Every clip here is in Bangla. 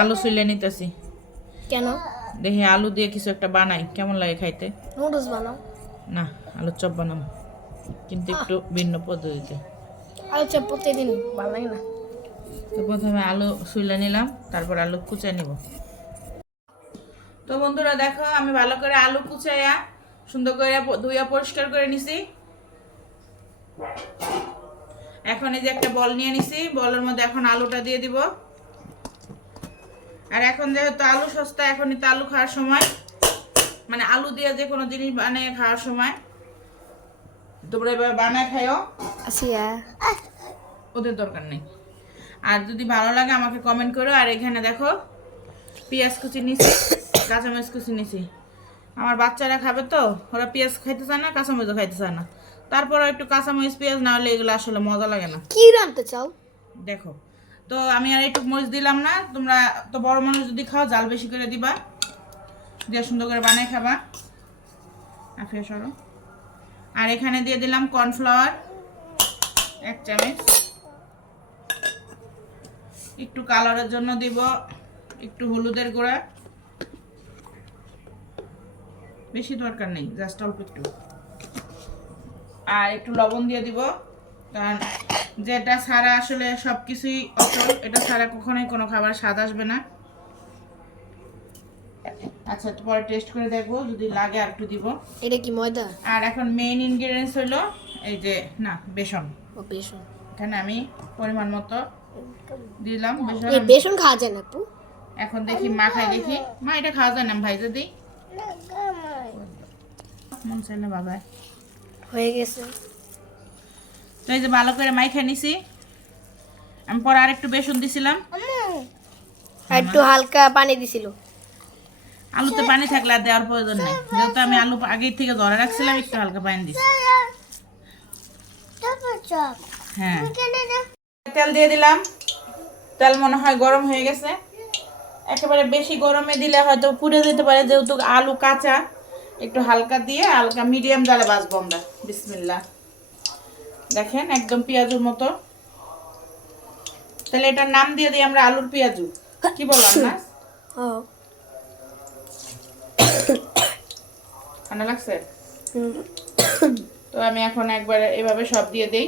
আলু ছুলে নিতেছি। কেন? দেখি আলু দিয়ে কিছু একটা বানাই, কেমন লাগে খাইতে। নুডলস বানাও। না, আলুর চপ বানাবো, কিন্তু একটু ভিন্ন পদ্ধতিতে। আলু চপ প্রতিদিন ভালো লাগে না। তো প্রথমে আলু ছুলে নিলাম, তারপর আলু কুচে নিব। তো বন্ধুরা দেখো, আমি ভালো করে আলু কুচাইয়া সুন্দর করে ধুইয়া পরিষ্কার করে নিছি। এখন এই যে একটা বল নিয়ে নিছি, বলের মধ্যে এখন আলুটা দিয়ে দিব। আর এখন যেহেতু আলু সস্তা, এখনই তো আলু খাওয়ার সময়, মানে আলু দিয়ে যে কোনো জিনিস বানিয়ে খাওয়ার সময়। তোমরা এবার বানায় খাইও, আসিয়া ওদের দরকার নেই। আর যদি ভালো লাগে আমাকে কমেন্ট করো। আর এখানে দেখো পেঁয়াজ কুচি নিছি, কাঁচামরিচ কুচি নিছি। আমার বাচ্চারা খাবে তো, ওরা পেঁয়াজ খাইতে চায় না, কাঁচামরিচও খাইতে চায় না। তারপর একটু কাঁচামরিচ পেঁয়াজ না হলে এগুলো আসলে মজা লাগে না। কি রাঁধতে চাও? দেখো, তো আমি আর একটু মরিচ দিলাম না। তোমরা তো বড় মানুষ যদি খাও, জাল বেশি করে দিবা, দিয়ে সুন্দর করে বানায় খাবা। আফিয়া সরো। আর এখানে দিয়ে দিলাম কর্নফ্লাওয়ার 1 চামচ। একটু কালারের জন্য দিব একটু হলুদের গুঁড়া, বেশি দরকার নেই, জাস্ট অল্প একটু। আর একটু লবণ দিয়ে দিব, কারণ যেটা ছাড়া আসলে সব কিছুই অচল, এটা ছাড়া কখনোই কোনো খাবার স্বাদ আসবে না। আচ্ছা, একটু পরে টেস্ট করে দেখবো, যদি লাগে আর একটু দিব। এটা কি ময়দা? আর এখন মেইন ইনগ্রেডিয়েন্টস হলো এই যে না বেসন। ও বেসন। এখানে আমি পরিমাণ মতো দিলাম বেসন। এই বেসন খাওয়া যায় না আপু? এখন দেখি মাখাই, দেখি। মা এটা খাওয়া যায় না ভাই, যদি মন চাইলে বাবা। হয়ে গেছে। তো এই যে ভালো করে মাইখা নিছি। আমি পরে আর একটু বেসন দিছিলাম, আর একটু হালকা পানি দিছিল। আলুতে পানি থাকলে আর দেওয়ার প্রয়োজন নেই, যেহেতু আমি আলু আগের থেকে ধরে রাখছিলাম, একটু হালকা পানি দিছি। হ্যাঁ, তেল দিয়ে দিলাম। তেল মনে হয় গরম হয়ে গেছে। একেবারে বেশি গরমে দিলে হয়তো পুড়ে যেতে পারে, যেহেতু আলু কাঁচা। একটু হালকা দিয়ে হালকা মিডিয়াম জালে ভাজবো আমরা। বিসমিল্লাহ। দেখেন একদম পেঁয়াজুর মতো। তাহলে এটার নাম দিয়ে দিই আমরা আলুর পেঁয়াজু, কি বললাম না? ঠান্ডা লাগছে? তো আমি এখন একবার এভাবে সব দিয়ে দেই।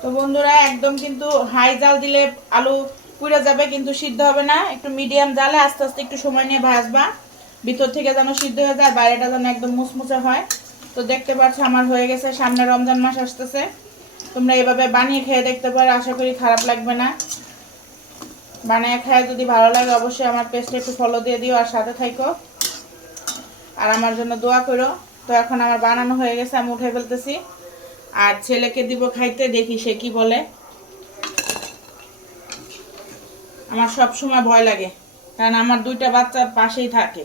তো বন্ধুরা, একদম কিন্তু হাই জাল দিলে আলু পুড়ে যাবে, কিন্তু সিদ্ধ হবে না। একটু মিডিয়াম জালে আস্তে আস্তে একটু সময় নিয়ে ভাজবা, ভিতর থেকে যেন সিদ্ধ হয়ে যায়, বাইরেটা যেন একদম মুচমুচে হয়। তো দেখতে পাচ্ছ আমার হয়ে গেছে। সামনে রমজান মাস আসতেছে, তোমরা এভাবে বানিয়ে খেয়ে দেখতে পারো, আশা করি খারাপ লাগবে না। বানিয়ে খায় যদি ভালো লাগে, অবশ্যই আমার পেজটা একটু ফলো দিয়ে দিও, আর সাথে থাইকো, আর আমার জন্য দোয়া করো। তো এখন আমার বানানো হয়ে গেছে, আমি উঠে ফেলতেছি। আর ছেলেকে দিব খাইতে, দেখি সে কি বলে। আমার সব সময় ভয় লাগে, কারণ আমার 2টা বাচ্চা পাশেই থাকে,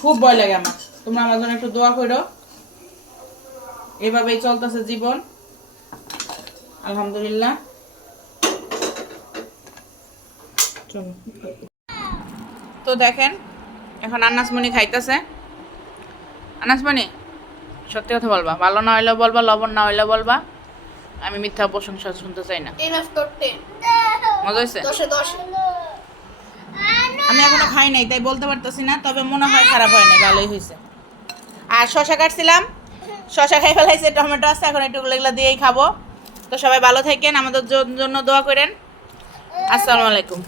খুব ভয় লাগে আমার। তোমরা আমার জন্য একটু দোয়া করো। এভাবেই চলতেছে জীবন, আলহামদুলিল্লাহ। চলো, তো দেখেন এখন আনাসমণি খাইতেছে। আনাসমণি, সত্যি কথা বলবা, ভালো না হইলেও বলবা, লবণ না হইলেও বলবা, আমি মিথ্যা প্রশংসা শুনতে চাই না। মজা হয়েছে? আমি এখনো খাই নাই, তাই বলতে পারতেছি না, তবে মনে হয় খারাপ হয় নাই, ভালোই হয়েছে। আর শশা কাটছিলাম, শশা খাই ফেলাইছে, টমেটো আছে, এখন একটু এগুলো দিয়েই খাবো। তো সবাই ভালো থাকেন, আমাদের জন্য দোয়া করেন। আসসালামু আলাইকুম।